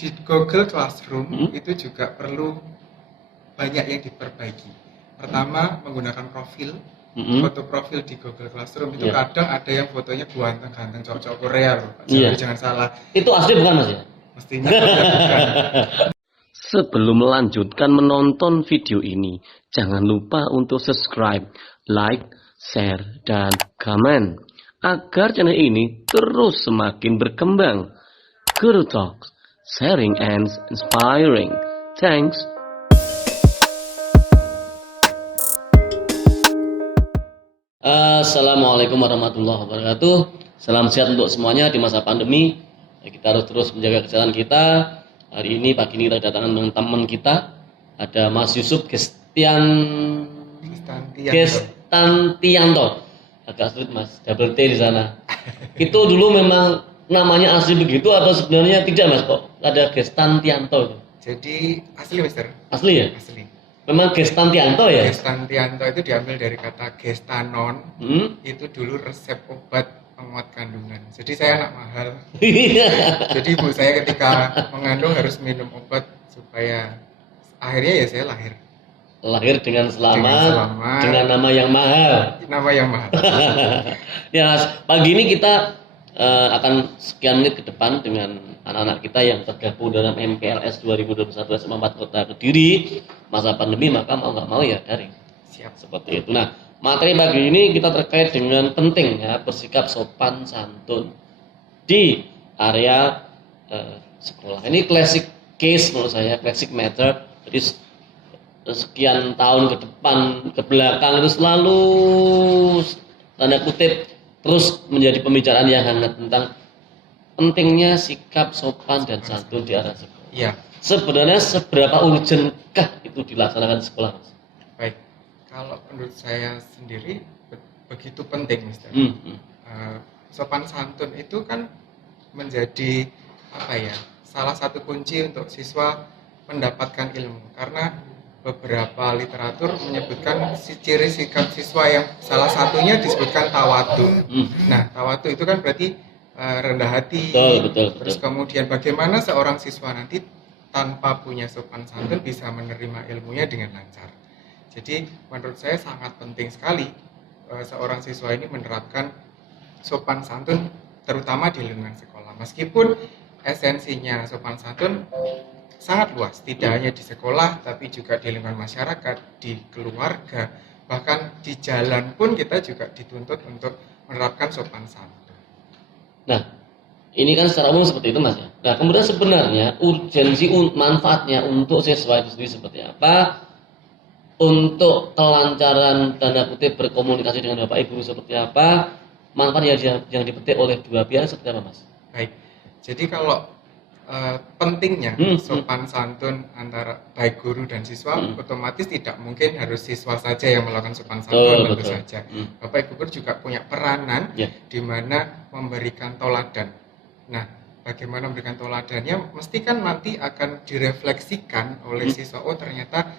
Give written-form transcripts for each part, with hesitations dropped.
Di Google Classroom itu juga perlu banyak yang diperbaiki. Pertama, menggunakan profil. Foto profil di Google Classroom itu kadang ada yang fotonya ganteng-ganteng cowok-cowok Korea loh, Pak. Jadi jangan salah. Itu asli bukan Mas ya? Mestinya bukan. Sebelum melanjutkan menonton video ini, jangan lupa untuk subscribe, like, share, dan komen agar channel ini terus semakin berkembang. Guru Talks, sharing and inspiring. Thanks. Assalamualaikum warahmatullahi wabarakatuh. Salam sehat untuk semuanya di masa pandemi. Kita harus terus menjaga kesehatan kita. Hari ini pagi ini kita kedatangan dengan teman kita. Ada Mas Yusuf Gestantianto. Agak sulit Mas, double T di sana. Itu dulu memang namanya asli begitu atau sebenarnya tidak Mas kok? Ada Gestantianto. Jadi asli Mister? Asli ya? Asli. Memang Gestantianto ya? Gestantianto itu diambil dari kata gestanon. Itu dulu resep obat penguat kandungan. Jadi saya anak mahal. Jadi ibu saya ketika mengandung harus minum obat supaya akhirnya ya saya lahir. Lahir dengan selamat, dengan nama yang mahal. Nama yang mahal. Ya, pagi ini kita akan sekian menit ke depan dengan anak-anak kita yang tergabung dalam MPLS 2021 SMA 4 Kota Kediri. Masa pandemi maka mau nggak mau ya daring. Siap. Seperti itu. Nah, materi pagi ini kita terkait dengan pentingnya bersikap sopan santun di area sekolah. Ini classic case menurut saya, classic matter. Jadi sekian tahun ke depan, ke belakang itu selalu tanda kutip terus menjadi pembicaraan yang hangat tentang pentingnya sikap sopan dan santun di area sekolah. Iya. Sebenarnya seberapa urgentkah itu dilaksanakan di sekolah, Mas? Baik, kalau menurut saya sendiri begitu penting, Mister. Sopan santun itu kan menjadi salah satu kunci untuk siswa mendapatkan ilmu, karena beberapa literatur menyebutkan ciri sikap siswa yang salah satunya disebutkan tawadu. Nah, tawadu itu kan berarti rendah hati. Betul. Terus kemudian bagaimana seorang siswa nanti tanpa punya sopan santun bisa menerima ilmunya dengan lancar. Jadi menurut saya sangat penting sekali seorang siswa ini menerapkan sopan santun terutama di lingkungan sekolah. Meskipun esensinya sopan santun sangat luas, tidak hanya di sekolah tapi juga di lingkungan masyarakat, di keluarga, bahkan di jalan pun kita juga dituntut untuk menerapkan sopan santun. Nah, ini kan secara umum seperti itu Mas ya. Nah, kemudian sebenarnya urgensi manfaatnya untuk siswa itu sendiri seperti apa? Untuk kelancaran tanda kutip berkomunikasi dengan Bapak Ibu seperti apa? Manfaat yang dipetik oleh dua pihak seperti apa Mas? Baik, jadi kalau pentingnya sopan santun antara baik guru dan siswa, otomatis tidak mungkin harus siswa saja yang melakukan sopan santun, tentu saja. Bapak Ibu guru juga punya peranan di mana memberikan teladan. Nah, bagaimana memberikan teladannya, mesti kan nanti akan direfleksikan oleh siswa. Oh, ternyata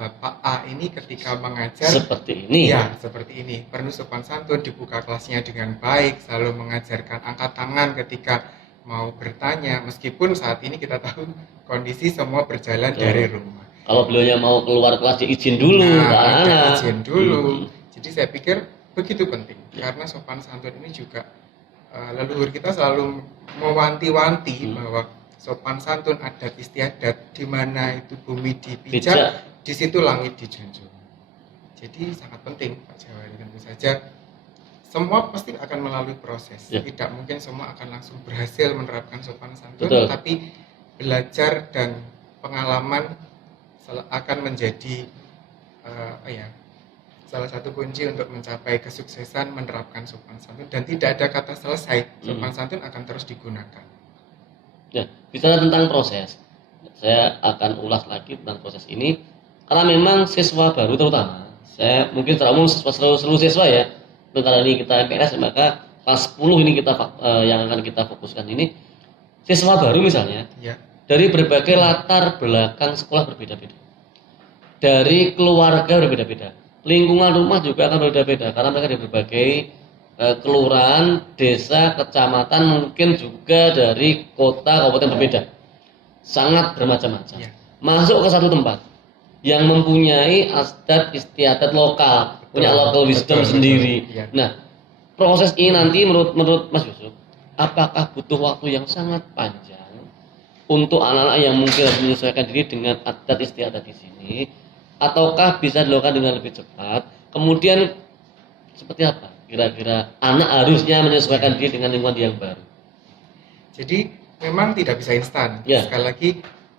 Bapak A ini ketika mengajar seperti ini. Ya, seperti ini. Penuh sopan santun, dibuka kelasnya dengan baik, selalu mengajarkan angkat tangan ketika mau bertanya, meskipun saat ini kita tahu kondisi semua berjalan dari rumah. Kalau beliaunya mau keluar kelas dia izin dulu, izin dulu. Jadi saya pikir begitu penting, karena sopan santun ini juga leluhur kita selalu mewanti-wanti bahwa sopan santun adat istiadat, di mana itu bumi dipijak, di situ langit dijunjung. Jadi sangat penting Pak Jawari, tentu saja semua pasti akan melalui proses. Tidak mungkin semua akan langsung berhasil menerapkan sopan santun, tapi belajar dan pengalaman akan menjadi salah satu kunci untuk mencapai kesuksesan menerapkan sopan santun, dan tidak ada kata selesai. Sopan santun akan terus digunakan. Ya, bicara tentang proses, saya akan ulas lagi tentang proses ini karena memang siswa baru terutama, saya mungkin secara umum seluruh siswa ya. Karena ini kita MPLS maka kelas 10 ini kita yang akan kita fokuskan ini siswa baru misalnya. Dari berbagai latar belakang sekolah berbeda-beda. Dari keluarga berbeda-beda. Lingkungan rumah juga akan berbeda-beda karena mereka dari berbagai kelurahan, desa, kecamatan, mungkin juga dari kota, kabupaten berbeda. sangat bermacam-macam. Iya. Masuk ke satu tempat yang mempunyai adat istiadat lokal, punya local wisdom betul, sendiri. iya. Nah, proses ini nanti menurut Mas Yusuf, apakah butuh waktu yang sangat panjang untuk anak-anak yang mungkin harus menyesuaikan diri dengan adat istiadat di sini, ataukah bisa dilakukan dengan lebih cepat? Kemudian seperti apa? Kira-kira anak harusnya menyesuaikan diri dengan lingkungan yang baru. Jadi memang tidak bisa instan. Ya. Sekali lagi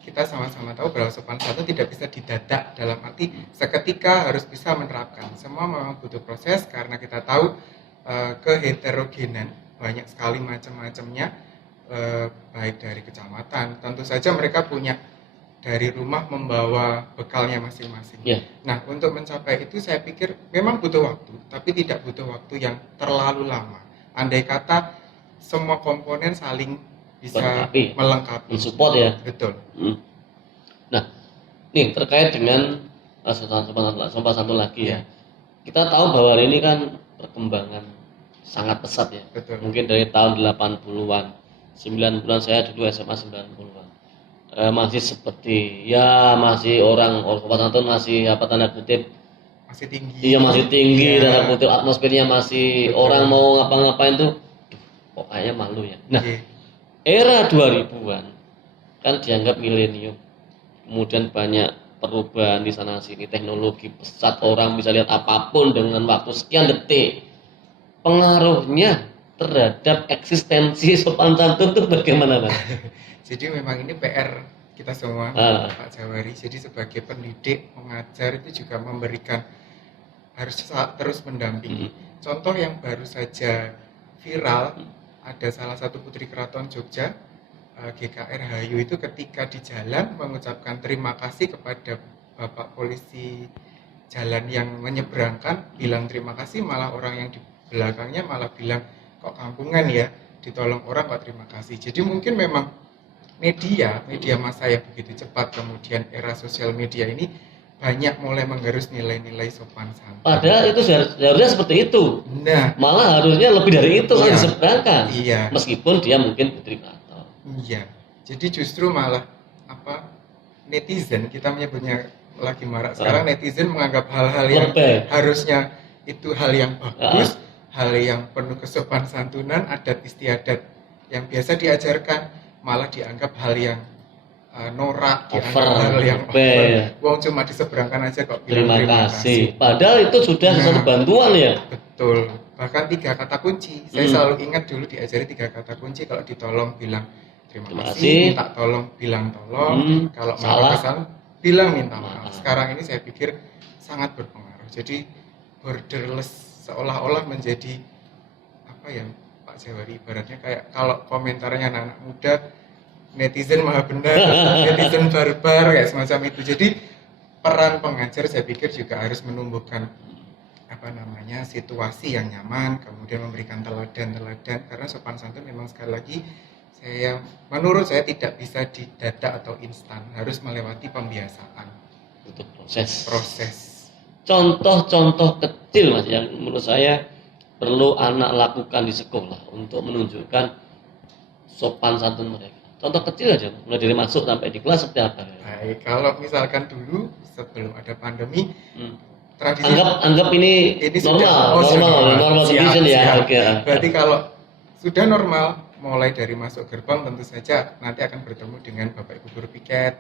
kita sama-sama tahu bahwa sopan santun tidak bisa didadak, dalam arti seketika harus bisa menerapkan. Semua memang butuh proses karena kita tahu keheterogenan banyak sekali macam-macamnya, baik dari kecamatan. Tentu saja mereka punya dari rumah membawa bekalnya masing-masing. Ya. Nah, untuk mencapai itu saya pikir memang butuh waktu, tapi tidak butuh waktu yang terlalu lama. Andai kata semua komponen saling bisa melengkapi. Mensupport ya. Betul. Nah, nih terkait dengan sopan santun lagi ya. Kita tahu bahwa hari ini kan perkembangan sangat pesat ya. Betul. Mungkin dari tahun 80-an, 90-an saya dulu SMA 90-an. Masih seperti ya masih orang sopan santun masih apa tanda kutip masih tinggi. Iya masih tinggi tanda kutip, atmosfernya masih Betul. orang mau ngapa-ngapain tuh kok kayaknya malu ya. Nah, era 2000-an kan dianggap milenium. Kemudian banyak perubahan di sana sini, teknologi pesat, orang bisa lihat apapun dengan waktu sekian detik. Pengaruhnya terhadap eksistensi sopan santun itu bagaimana, Mas? Jadi memang ini PR kita semua, Pak Jawari. Jadi sebagai pendidik, pengajar itu juga memberikan, harus terus mendampingi. Contoh yang baru saja viral, ada salah satu putri keraton Jogja, GKR Hayu, itu ketika di jalan mengucapkan terima kasih kepada Bapak polisi jalan yang menyeberangkan, bilang terima kasih, malah orang yang di belakangnya malah bilang kok kampungan ya, ditolong orang kok terima kasih. Jadi mungkin memang media massa yang begitu cepat, kemudian era sosial media ini banyak mulai menggerus nilai-nilai sopan santun. Padahal itu seharusnya seperti itu. Nah, malah harusnya lebih dari itu kan diseberangkan. Iya. Meskipun dia mungkin putri keraton. Iya. Jadi justru malah netizen, kita menyebutnya lagi marak sekarang, netizen menganggap hal-hal yang harusnya itu hal yang bagus, hal yang penuh kesopan santunan, adat istiadat yang biasa diajarkan, malah dianggap hal yang norak, dianggap hal yang over. Wong cuma diseberangkan aja kok bilang terima kasih. Padahal itu sudah satu bantuan ya. Betul. Bahkan 3 kata kunci. Saya selalu ingat dulu diajari 3 kata kunci, kalau ditolong bilang terima kasih, minta tolong bilang tolong, kalau marah kesal bilang minta maaf. Sekarang ini saya pikir sangat berpengaruh. Jadi borderless, seolah-olah menjadi apa ya Pak Jawari, ibaratnya kayak kalau komentarnya anak-anak muda, netizen maha benar, netizen barbar, kayak semacam itu. Jadi peran pengajar saya pikir juga harus menumbuhkan situasi yang nyaman, kemudian memberikan teladan-teladan, karena sopan santun memang sekali lagi menurut saya tidak bisa didadak atau instan, harus melewati pembiasaan. Untuk proses. Contoh-contoh kecil Mas yang menurut saya perlu anak lakukan di sekolah untuk menunjukkan sopan santun mereka. Contoh kecil aja, mulai dari masuk sampai di kelas seperti apa? Baik, kalau misalkan dulu sebelum ada pandemi, tradisi anggap ini normal situation ya. Oke. Berarti kalau sudah normal, mulai dari masuk gerbang tentu saja nanti akan bertemu dengan Bapak Ibu guru piket.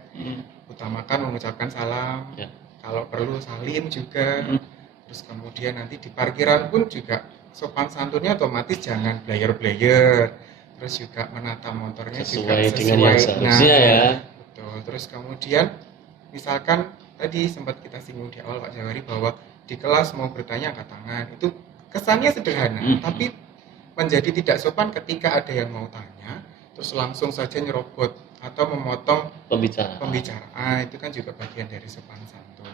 Utamakan mengucapkan salam. Kalau perlu salim juga. Terus kemudian nanti di parkiran pun juga sopan santunnya otomatis jangan blayer-blayer. Terus juga menata motornya sesuai dengan yang seharusnya ya. Betul. Terus kemudian misalkan tadi sempat kita singgung di awal Pak Jawari bahwa di kelas mau bertanya angkat tangan, itu kesannya sederhana, tapi menjadi tidak sopan ketika ada yang mau tanya terus langsung saja nyerobot atau memotong pembicaraan. Itu kan juga bagian dari sopan santun.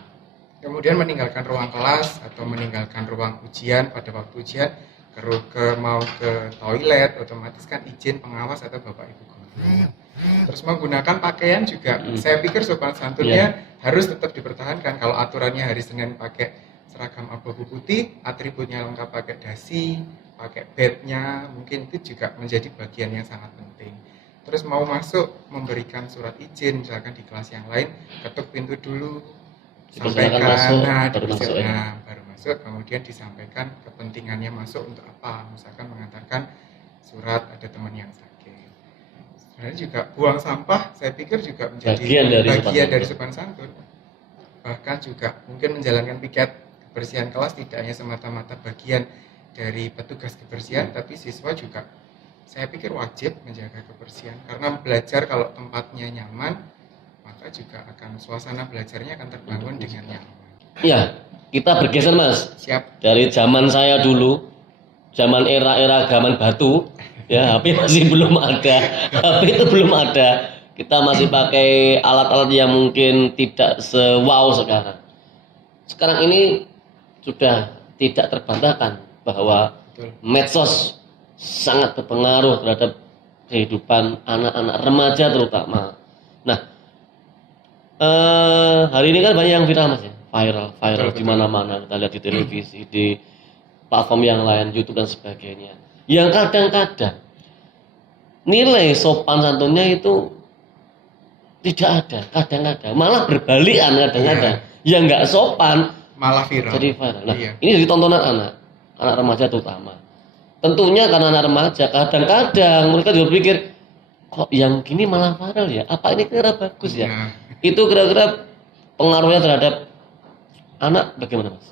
Kemudian meninggalkan ruang kelas atau meninggalkan ruang ujian pada waktu ujian, mau ke toilet, otomatis kan izin pengawas atau Bapak Ibu guru. Terus menggunakan pakaian juga, saya pikir sopan santunnya harus tetap dipertahankan. Kalau aturannya hari Senin pakai seragam abu-abu putih, atributnya lengkap pakai dasi, pakai badge-nya, mungkin itu juga menjadi bagian yang sangat penting. terus mau masuk memberikan surat izin, misalkan di kelas yang lain ketuk pintu dulu, Dipersilakan sampaikan, masuk, nah baru masuk ya. baru masuk, kemudian disampaikan kepentingannya masuk untuk apa, misalkan mengantarkan surat ada teman yang sakit. Sebenarnya juga buang sampah, saya pikir juga menjadi Bagian dari sopan santun. Bahkan juga mungkin menjalankan piket kebersihan kelas tidak hanya semata-mata bagian dari petugas kebersihan, tapi siswa juga saya pikir wajib menjaga kebersihan, karena belajar kalau tempatnya nyaman, maka juga akan suasana belajarnya akan terbangun dengan nyaman. Iya, kita bergeser Mas. Siap. Dari zaman saya dulu, zaman era gaman batu, ya HP masih belum ada, HP itu belum ada. Kita masih pakai alat-alat yang mungkin tidak se-wow sekarang. Sekarang ini sudah tidak terbantahkan bahwa Betul. medsos sangat berpengaruh terhadap kehidupan anak-anak remaja terutama. Nah, hari ini kan banyak yang viral Mas ya, viral Betul. di mana-mana, kita lihat di televisi, di platform yang lain, YouTube dan sebagainya. Yang kadang-kadang nilai sopan santunnya itu tidak ada, kadang-kadang malah berbalikan kadang-kadang. Yang nggak sopan Malah viral. jadi viral. Nah, Iya. ini jadi tontonan anak remaja terutama. Tentunya karena anak remaja kadang-kadang mereka juga berpikir, kok yang gini malah viral ya? Apa ini kira bagus ya? Nah, Itu kira-kira pengaruhnya terhadap anak bagaimana Mas?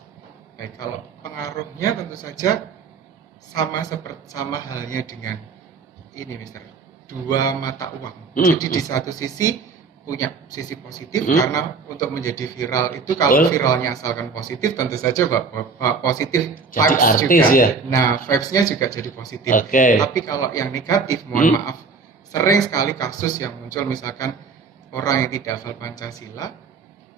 baik, kalau pengaruhnya tentu saja sama halnya dengan ini, Mister. Dua mata uang. Jadi di satu sisi punya sisi positif, karena untuk menjadi viral itu kalau viralnya asalkan positif tentu saja positif Jadi vibes artis juga. ya. Nah, vibes-nya juga jadi positif. Oke. Tapi kalau yang negatif, mohon maaf, sering sekali kasus yang muncul, misalkan orang yang tidak hafal Pancasila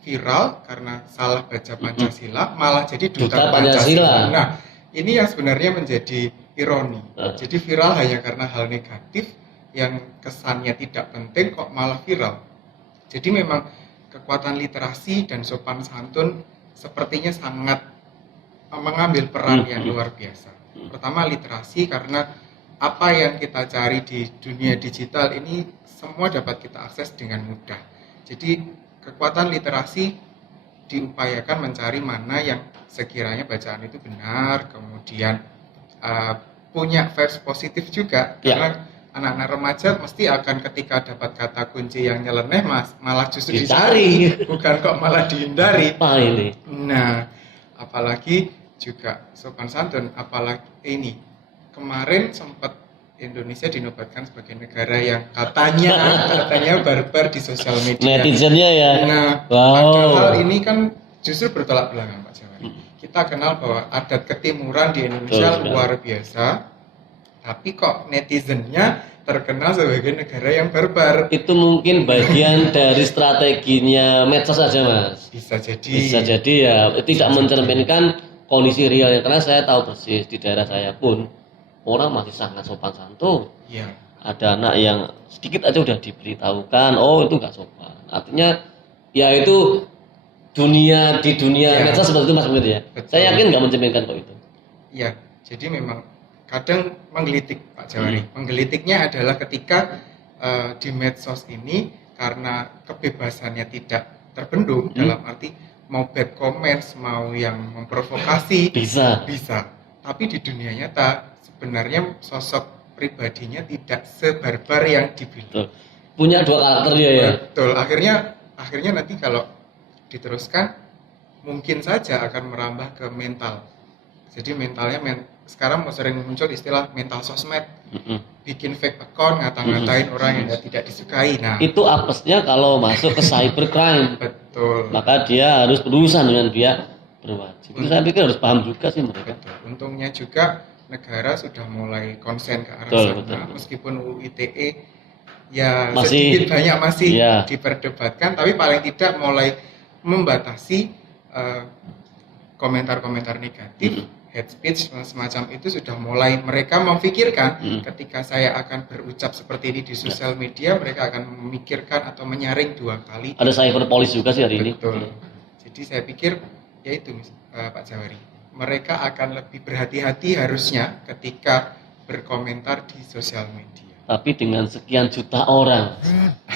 viral karena salah baca Pancasila, malah jadi duta Pancasila. Nah, ini yang sebenarnya menjadi ironi. Jadi viral hanya karena hal negatif yang kesannya tidak penting kok malah viral. Jadi memang kekuatan literasi dan sopan santun sepertinya sangat mengambil peran yang luar biasa. Pertama literasi, karena apa yang kita cari di dunia digital ini semua dapat kita akses dengan mudah. Jadi kekuatan literasi diupayakan mencari mana yang sekiranya bacaan itu benar, kemudian punya vibes positif juga, karena anak-anak remaja mesti akan ketika dapat kata kunci yang nyeleneh malah justru dicari, bukan kok malah dihindari. Apa ini? Nah, apalagi juga sopan santun, apalagi ini kemarin sempat Indonesia dinobatkan sebagai negara yang katanya barbar di sosial media. Netizennya ya. Nah, padahal ini kan justru bertolak belakang Pak Jawari. Kita kenal bahwa adat ketimuran di Indonesia luar biasa, tapi kok netizennya terkenal sebagai negara yang barbar. Itu mungkin bagian dari strateginya medsos saja Mas. Bisa jadi. Bisa jadi ya, tidak mencerminkan kondisi realnya, karena saya tahu persis di daerah saya pun orang masih sangat sopan santun. Iya. Ada anak yang sedikit aja udah diberitahukan, oh itu nggak sopan. Artinya ya itu di dunia medsos seperti itu Mas Mungkin ya. Betul. Saya yakin nggak mencerminkan kok itu. Iya, jadi memang kadang menggelitik Pak Jawari. Menggelitiknya adalah ketika di medsos ini karena kebebasannya tidak terbendung, dalam arti mau bad comments, mau yang memprovokasi bisa. Tapi di dunia nyata sebenarnya sosok pribadinya tidak sebarbar yang dibilang. Punya dua karakter dia ya. Betul. Akhirnya nanti kalau diteruskan mungkin saja akan merambah ke mental. Jadi mentalnya sekarang sering muncul istilah mental sosmed. Bikin fake account, ngata-ngatain orang yang tidak disukai. Nah, itu apesnya kalau masuk ke cybercrime. Betul. Maka dia harus berurusan dengan pihak berwajib. Itu saya pikir harus paham juga sih mereka. Betul. Untungnya juga negara sudah mulai konsen ke arah sana. Meskipun UU ITE ya sedikit banyak masih diperdebatkan, tapi paling tidak mulai membatasi komentar-komentar negatif, hate speech semacam itu sudah mulai mereka memikirkan ketika saya akan berucap seperti ini di sosial media, mereka akan memikirkan atau menyaring dua kali. Ada cyber police juga sih hari ini. Betul. Jadi saya pikir ya itu Pak Jawari, mereka akan lebih berhati-hati harusnya ketika berkomentar di sosial media. tapi dengan sekian juta orang,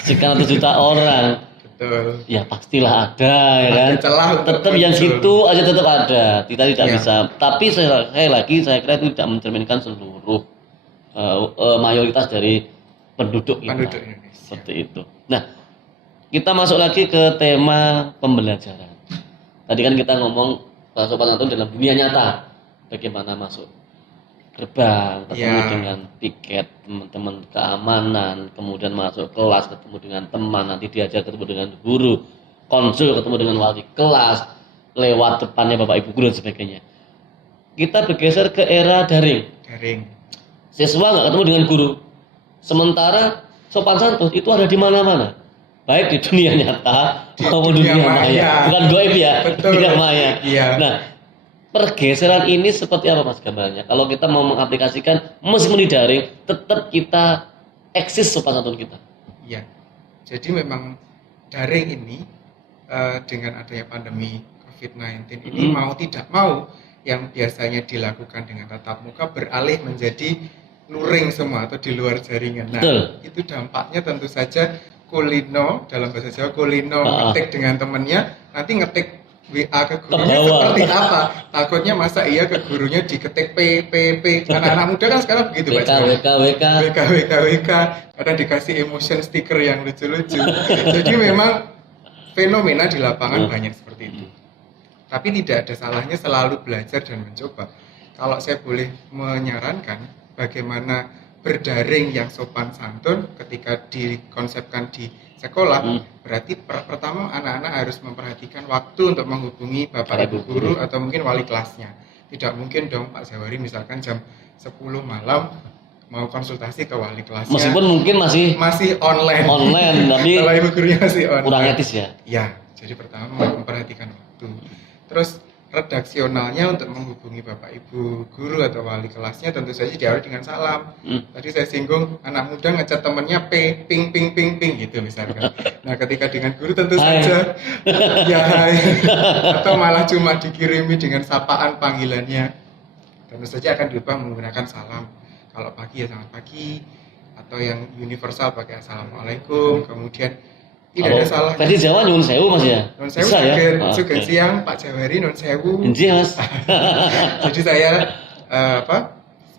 sekian ratus juta orang, Betul. ya pastilah ada ya kan. Ada celah untuk Tetap yang muncul. situ aja tetap ada. Kita tidak Iya. bisa. Tapi saya kira itu tidak mencerminkan seluruh mayoritas dari penduduk kita. Penduduk Indonesia. Seperti itu. Nah, kita masuk lagi ke tema pembelajaran. Tadi kan kita ngomong sopan santun dalam dunia nyata. Bagaimana masuk gerbang, ketemu Ya. dengan piket, teman-teman keamanan, kemudian masuk kelas, ketemu dengan teman, nanti diajak ketemu dengan guru, konsul ketemu dengan wali kelas, lewat depannya bapak ibu guru dan sebagainya. Kita bergeser ke era daring. Daring. Siswa nggak ketemu dengan guru. Sementara sopan santun itu ada di mana-mana. Baik di dunia nyata Di maupun dunia dunia maya. maya. Bukan goib ya, Betul. dunia maya. Iya. Nah, pergeseran ini seperti apa Mas gambarnya? Kalau kita mau mengaplikasikan meskipun di daring, tetap kita eksis sopan santun kita. Iya. Jadi memang daring ini dengan adanya pandemi COVID-19 ini mau tidak mau yang biasanya dilakukan dengan tatap muka beralih menjadi luring semua atau di luar jaringan. Nah, Betul. itu dampaknya tentu saja kulino, dalam bahasa Jawa kulino ngetik dengan temennya, nanti ngetik WA ke gurunya Kebawa. seperti apa? Takutnya masa iya ke gurunya diketik P. Anak-anak muda kan sekarang begitu Pak WK, Jawa. WK. WK, kadang dikasih emotion sticker yang lucu-lucu. Jadi memang fenomena di lapangan banyak seperti itu. Tapi tidak ada salahnya selalu belajar dan mencoba. Kalau saya boleh menyarankan bagaimana berdaring yang sopan santun ketika dikonsepkan di sekolah, berarti pertama anak-anak harus memperhatikan waktu untuk menghubungi bapak ibu guru atau mungkin wali kelasnya. Tidak mungkin dong Pak Zawari misalkan jam 10 malam mau konsultasi ke wali kelasnya. Meskipun mungkin masih online. Tapi kalau ibu gurunya masih online. kurang etis ya. Ya, jadi pertama memperhatikan waktu. Terus redaksionalnya untuk menghubungi bapak ibu guru atau wali kelasnya tentu saja diawali dengan salam. Tadi saya singgung anak muda ngechat temennya ping gitu misalkan. Nah ketika dengan guru tentu Hai. saja ya hai atau malah cuma dikirimi dengan sapaan panggilannya. Tentu saja akan diubah menggunakan salam. Kalau pagi ya selamat pagi, atau yang universal pakai assalamualaikum. Kemudian tidak ada salah. Versi Jawa nyuwun sewu Mas ya. Non sewu Bisa ya? juga Oke. siang Pak Jawari non sewu. Inji Mas. Jadi saya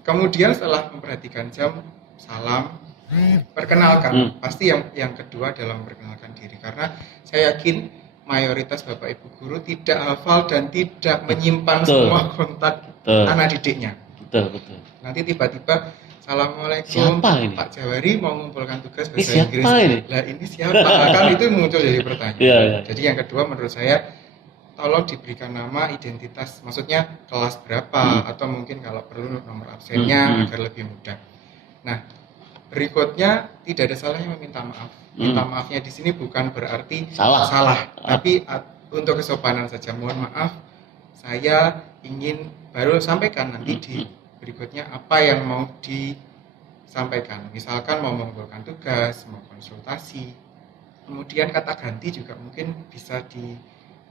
kemudian setelah memperhatikan jam salam perkenalkan. Pasti yang kedua adalah memperkenalkan diri karena saya yakin mayoritas bapak ibu guru tidak hafal dan tidak menyimpan Betul. semua kontak Betul. anak didiknya. Betul. Nanti tiba-tiba Assalamualaikum Siapa ini? Pak Jawari mau mengumpulkan tugas Ini bahasa siapa Inggris. ini? Lah ini siapa? Kan itu muncul jadi pertanyaan. Iya. Jadi yang kedua menurut saya tolong diberikan nama, identitas, maksudnya kelas berapa atau mungkin kalau perlu nomor absennya agar lebih mudah. Nah, berikutnya tidak ada salahnya meminta maaf. Minta maafnya di sini bukan berarti salah. Tapi untuk kesopanan saja. Mohon maaf, saya ingin baru sampaikan nanti di berikutnya apa yang mau disampaikan. Misalkan mau mengumpulkan tugas, mau konsultasi. Kemudian kata ganti juga mungkin bisa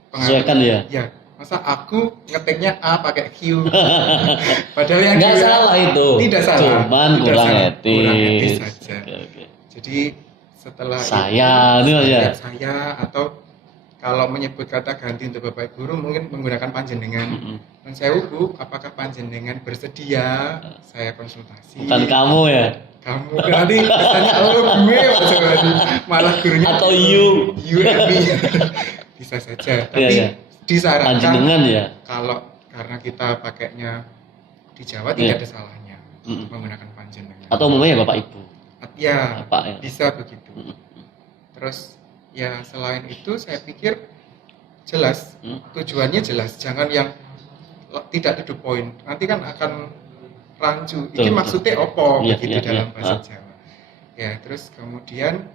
Sesuaikan ya. Ya, masa aku ngetiknya A pakai Q. Padahal yang Nggak dia- salah itu. Tidak salah. Cuman Tidak kurang salah. etis. Kurang etis saja. Oke. Jadi setelah Saya, ini Mas ya. saya atau kalau menyebut kata ganti untuk bapak guru mungkin menggunakan panjenengan. Dan saya Bu, apakah panjenengan bersedia saya konsultasi? Bukan kamu ya. Kamu nanti kesannya gue malah gurunya Atau you. you and me. Bisa saja. Tapi Iya. disarankan Panjenengan ya. kalau karena kita pakainya di Jawa Iya. tidak ada salahnya menggunakan panjenengan. Atau umumnya Bapak Ibu. Ya, Bapak ya. bisa begitu. Terus ya selain itu saya pikir jelas tujuannya jelas, jangan yang tidak to the point. Nanti kan akan rancu. Ini Betul, maksudnya opo Iya, begitu iya, dalam iya. bahasa Jawa. Ya, terus kemudian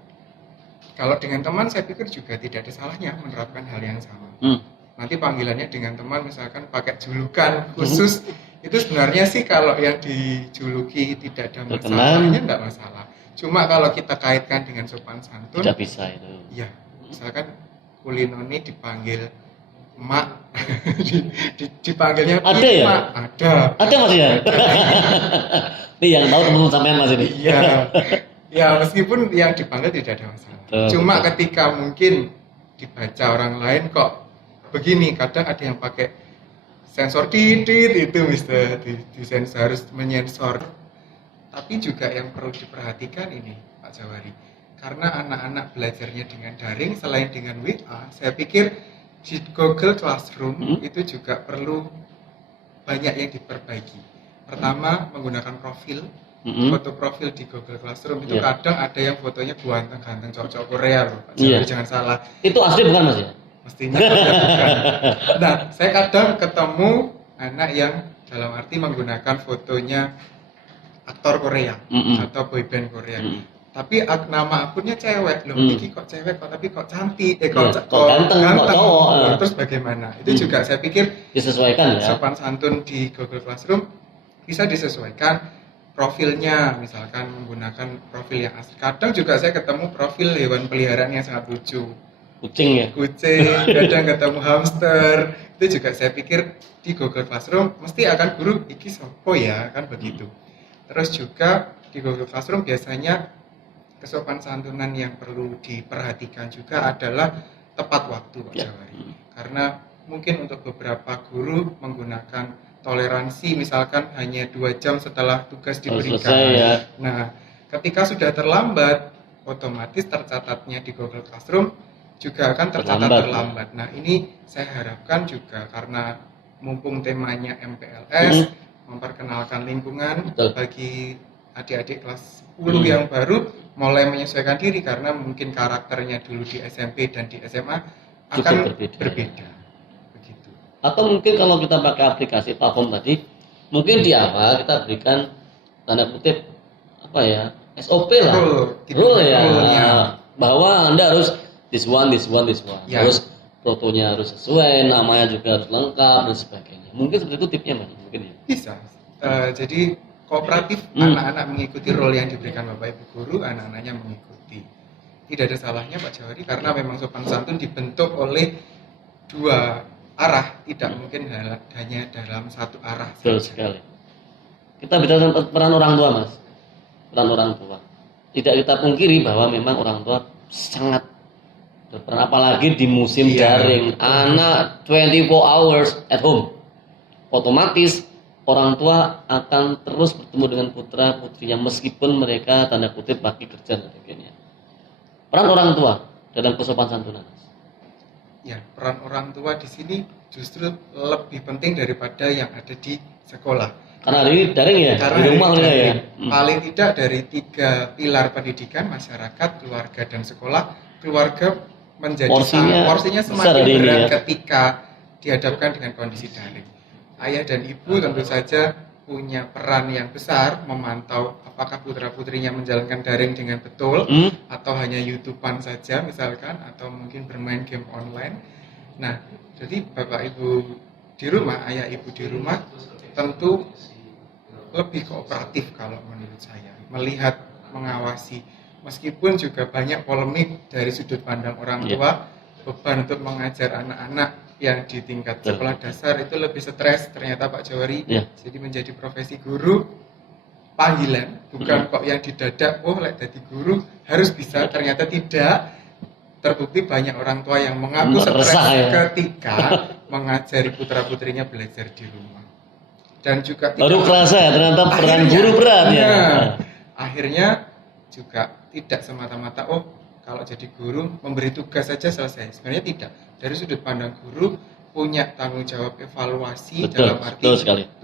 kalau dengan teman saya pikir juga tidak ada salahnya menerapkan hal yang sama. Nanti panggilannya dengan teman misalkan pakai julukan khusus itu sebenarnya sih kalau yang dijuluki tidak ada masalahnya enggak masalah. Cuma kalau kita kaitkan dengan sopan santun Tidak bisa itu. ya, misalkan Kulinoni dipanggil Mak, dipanggilnya Ada ya? Mak, ada. Ada Mas ya? Ini yang tahu teman-teman sampean Mas ini. Iya. Ya meskipun yang dipanggil tidak ada masalah. Cuma Betul. ketika mungkin dibaca orang lain kok begini, kadang ada yang pakai sensor titit itu bisa disensor, harus menyensor. Tapi juga yang perlu diperhatikan ini Pak Jawari, karena anak-anak belajarnya dengan daring selain dengan WA, saya pikir di Google Classroom itu juga perlu banyak yang diperbaiki. Pertama, menggunakan profil, foto profil di Google Classroom itu kadang ada yang fotonya ganteng-ganteng cowok-cowok Korea loh, Pak Jawari, jangan salah. Itu asli bukan Mas ya? Mestinya bukan. Nah, saya kadang ketemu anak yang dalam arti menggunakan fotonya aktor Korea atau boyband Korea. Tapi nama akunnya cewek loh, iki kok cewek kok tapi kok cantik, kok ganteng, kok cowok. Terus bagaimana? Itu juga saya pikir disesuaikan ya. Sopan santun di Google Classroom bisa disesuaikan profilnya, misalkan menggunakan profil yang asli. Kadang juga saya ketemu profil hewan peliharaan yang sangat lucu. Kucing ya? Kucing, kadang ketemu hamster. Itu juga saya pikir di Google Classroom mesti akan guru iki sopo ya, kan begitu. Terus juga di Google Classroom biasanya kesopan santunan yang perlu diperhatikan juga adalah tepat waktu Pak Jawari. Karena mungkin untuk beberapa guru menggunakan toleransi misalkan hanya 2 jam setelah tugas diberikan. Ya. Nah, ketika sudah terlambat, otomatis tercatatnya di Google Classroom juga akan tercatat terlambat. Nah, ini saya harapkan juga karena mumpung temanya MPLS, memperkenalkan lingkungan bagi adik-adik kelas 10 yang baru mulai menyesuaikan diri karena mungkin karakternya dulu di SMP dan di SMA akan berbeda. Begitu. Atau mungkin kalau kita pakai aplikasi platform tadi, mungkin di awal kita berikan tanda kutip apa ya, SOP lah, rule ya, bahwa Anda harus this one. Ya. Terus fotonya harus sesuai, namanya juga harus lengkap dan sebagainya. Mungkin seperti itu tipnya Mas, mungkin ya. Bisa. Jadi kooperatif, anak-anak mengikuti role yang diberikan Bapak Ibu guru, anak-anaknya mengikuti. Tidak ada salahnya Pak Jawari karena memang sopan santun dibentuk oleh 2 arah, tidak mungkin hanya dalam 1 arah. Betul sekali. Kita bicara tentang peran orang tua Mas. Peran orang tua. Tidak kita pungkiri bahwa memang orang tua sangat berperan, apalagi di musim daring. Anak 24 hours at home. Otomatis orang tua akan terus bertemu dengan putra putrinya meskipun mereka tanda kutip lagi kerja dan sebagainya. Peran orang tua dalam kesopan santunan. Ya, peran orang tua di sini justru lebih penting daripada yang ada di sekolah. Karena hari ini daring ya, karena di rumah ya. Paling tidak dari 3 pilar pendidikan, masyarakat, keluarga dan sekolah, keluarga menjadi porsinya semakin berat ketika dihadapkan dengan kondisi daring. Ayah dan ibu tentu saja punya peran yang besar memantau apakah putra-putrinya menjalankan daring dengan betul atau hanya YouTubean saja misalkan, atau mungkin bermain game online. Nah, jadi Bapak Ibu di rumah, ayah ibu di rumah tentu lebih kooperatif kalau menurut saya, melihat, mengawasi, meskipun juga banyak polemik dari sudut pandang orang tua, beban untuk mengajar anak-anak yang di tingkat sekolah dasar itu lebih stres ternyata Pak Jawari. Jadi menjadi profesi guru panggilan, bukan kok yang didadak, lek jadi guru harus bisa, ternyata tidak. Terbukti banyak orang tua yang mengaku stres ketika mengajari putra-putrinya belajar di rumah. Dan juga baru kerasa ya ternyata peran guru berat ya. Akhirnya juga tidak semata-mata kalau jadi guru memberi tugas saja selesai. Sebenarnya tidak. Dari sudut pandang guru punya tanggung jawab evaluasi, dalam arti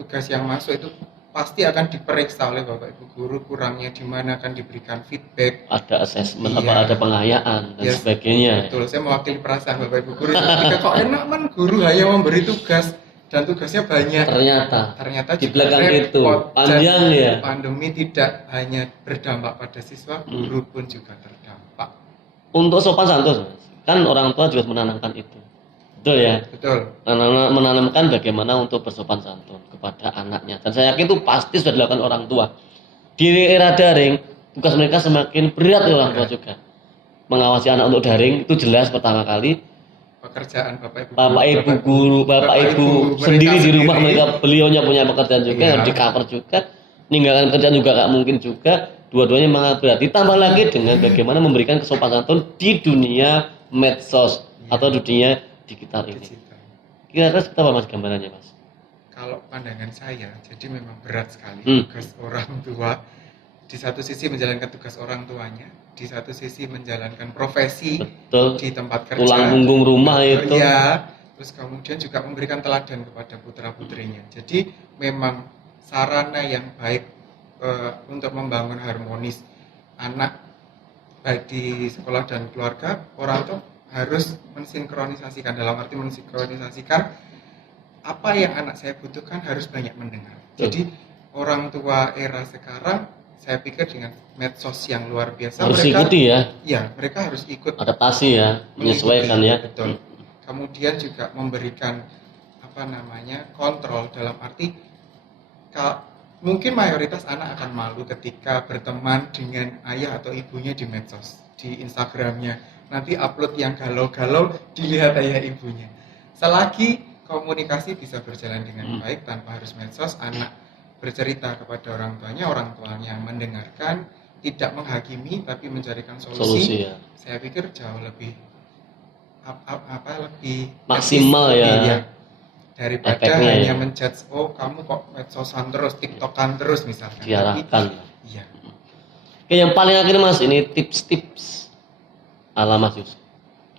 tugas yang masuk itu pasti akan diperiksa oleh Bapak Ibu guru, kurangnya di mana akan diberikan feedback, ada assessment, ada pengayaan dan sebagainya. Betul, saya mewakili perasaan Bapak Ibu guru. Ketika kok enak guru hanya memberi tugas dan tugasnya banyak. Ternyata di belakang itu panjang ya. Pandemi tidak hanya berdampak pada siswa, guru pun juga terdampak. Untuk sopan santun, kan orang tua juga menanamkan itu. Betul ya? Betul. Menanamkan bagaimana untuk bersopan santun kepada anaknya. Dan saya yakin itu pasti sudah dilakukan orang tua. Di era daring, tugas mereka semakin berat ya orang tua juga. Mengawasi anak untuk daring itu jelas pertama kali. pekerjaan Bapak Ibu Bapak guru, Ibu guru, Bapak Ibu mereka sendiri di rumah, sendiri. mereka beliaunya punya pekerjaan juga, Iya. harus di cover juga, meninggalkan pekerjaan juga nggak mungkin juga, dua-duanya sangat berat. Ditambah lagi dengan bagaimana memberikan kesopanan santun di dunia medsos Iya. atau dunia digital ini. digital. Kira-kira seperti apa mas gambarannya mas? Kalau pandangan saya, jadi memang berat sekali Hmm. tugas orang tua. Di satu sisi menjalankan tugas orang tuanya, di satu sisi menjalankan profesi Betul. di tempat kerja. Tulang punggung rumah itu. Ya, terus kemudian juga memberikan teladan kepada putra-putrinya. Jadi memang sarana yang baik untuk membangun harmonis anak baik di sekolah dan keluarga, orang tua harus mensinkronisasikan, dalam arti mensinkronisasikan apa yang anak saya butuhkan harus banyak mendengar. Jadi orang tua era sekarang saya pikir dengan medsos yang luar biasa Harus mereka ikuti ya, mereka harus ikut adaptasi ya, menyesuaikan ya. betul. Kemudian juga memberikan kontrol, dalam arti mungkin mayoritas anak akan malu ketika berteman dengan ayah atau ibunya di medsos, di Instagramnya, nanti upload yang galau-galau dilihat ayah ibunya. Selagi komunikasi bisa berjalan dengan baik tanpa harus medsos, anak bercerita kepada orang tuanya mendengarkan, tidak menghakimi tapi mencarikan solusi ya. Saya pikir jauh lebih lebih maksimal ya daripada efeknya hanya ya. menjudge, oh kamu kok medsosan terus, tiktokan terus misalkan. Diarahkan. Iya. Oke, yang paling akhir mas, ini tips-tips ala Mas Yusuf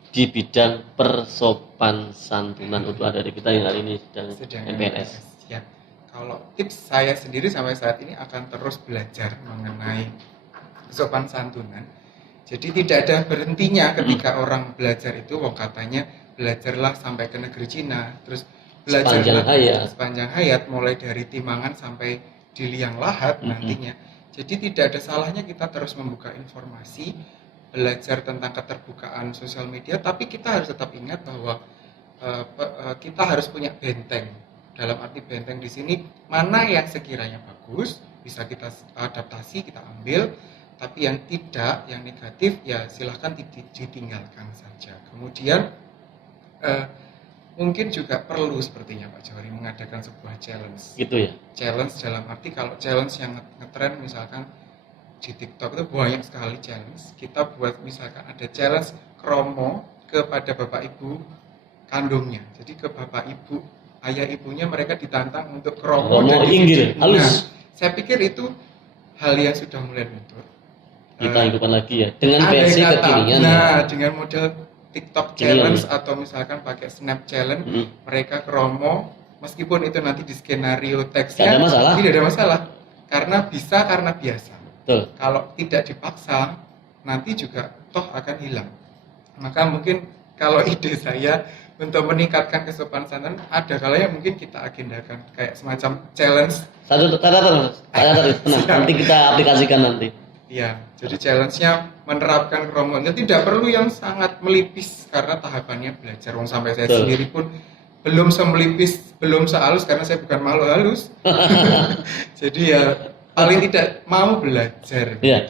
di bidang persopan santunan untuk adik kita yang hari ini sedang MPLS. Ya. Kalau tips saya sendiri sampai saat ini akan terus belajar mengenai sopan santunan. Jadi tidak ada berhentinya ketika orang belajar itu, katanya belajarlah sampai ke negeri Cina, terus belajarlah sepanjang hayat, mulai dari Timangan sampai di Liang Lahat nantinya. Jadi tidak ada salahnya kita terus membuka informasi, belajar tentang keterbukaan sosial media, tapi kita harus tetap ingat bahwa kita harus punya benteng. Dalam arti benteng di sini, mana yang sekiranya bagus bisa kita adaptasi, kita ambil, tapi yang tidak, yang negatif ya silahkan ditinggalkan saja. Kemudian mungkin juga perlu sepertinya Pak Johari mengadakan sebuah challenge. Gitu ya. Challenge dalam arti kalau challenge yang ngetren misalkan di TikTok itu banyak sekali challenge. Kita buat misalkan ada challenge kromo kepada bapak ibu kandungnya. Jadi ke bapak ibu, ayah ibunya mereka ditantang untuk kromo dan inggil, halus. Saya pikir itu hal yang sudah mulai luntur. Kita hidupkan lagi ya dengan versi kekinian. Nah, dengan model TikTok challenge atau misalkan pakai Snap challenge, mereka kromo, meskipun itu nanti di skenario teksnya tidak ada masalah, karena biasa. Betul. Kalau tidak dipaksa, nanti juga toh akan hilang. Maka mungkin kalau ide saya untuk meningkatkan kesopanan santunan, ada kalanya mungkin kita agendakan kayak semacam challenge. Satu kata nanti kita aplikasikan nanti. Iya, jadi challenge-nya menerapkan kromonya tidak perlu yang sangat melipis karena tahapannya belajar. Sampai saya sendiri pun belum semelipis, belum sehalus karena saya bukan makhluk halus. Jadi ya paling tidak mau belajar. Iya.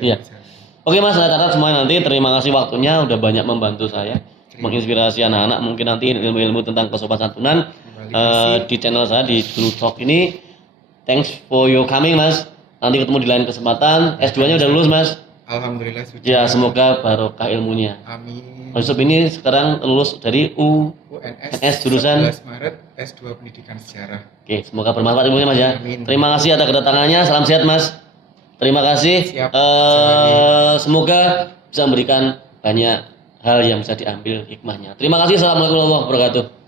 Oke Mas, saya catat semuanya nanti. Terima kasih waktunya, udah banyak membantu saya, menginspirasi anak-anak. Mungkin nanti ilmu-ilmu tentang kesopanan santunan di channel saya di Guru Talk ini. Thanks for your coming Mas. Nanti ketemu di lain kesempatan. S2-nya udah lulus Mas? Alhamdulillah sudah. Ya, semoga barokah ilmunya. Amin. Mas Yusuf ini sekarang lulus dari UNS jurusan 11 Maret S2 Pendidikan Sejarah. Oke, semoga bermanfaat ilmunya Mas ya. Amin. Terima kasih atas kedatangannya. Salam sehat Mas. Terima kasih. Siap. Semoga bisa memberikan banyak hal yang bisa diambil hikmahnya. Terima kasih. Assalamualaikum warahmatullahi wabarakatuh.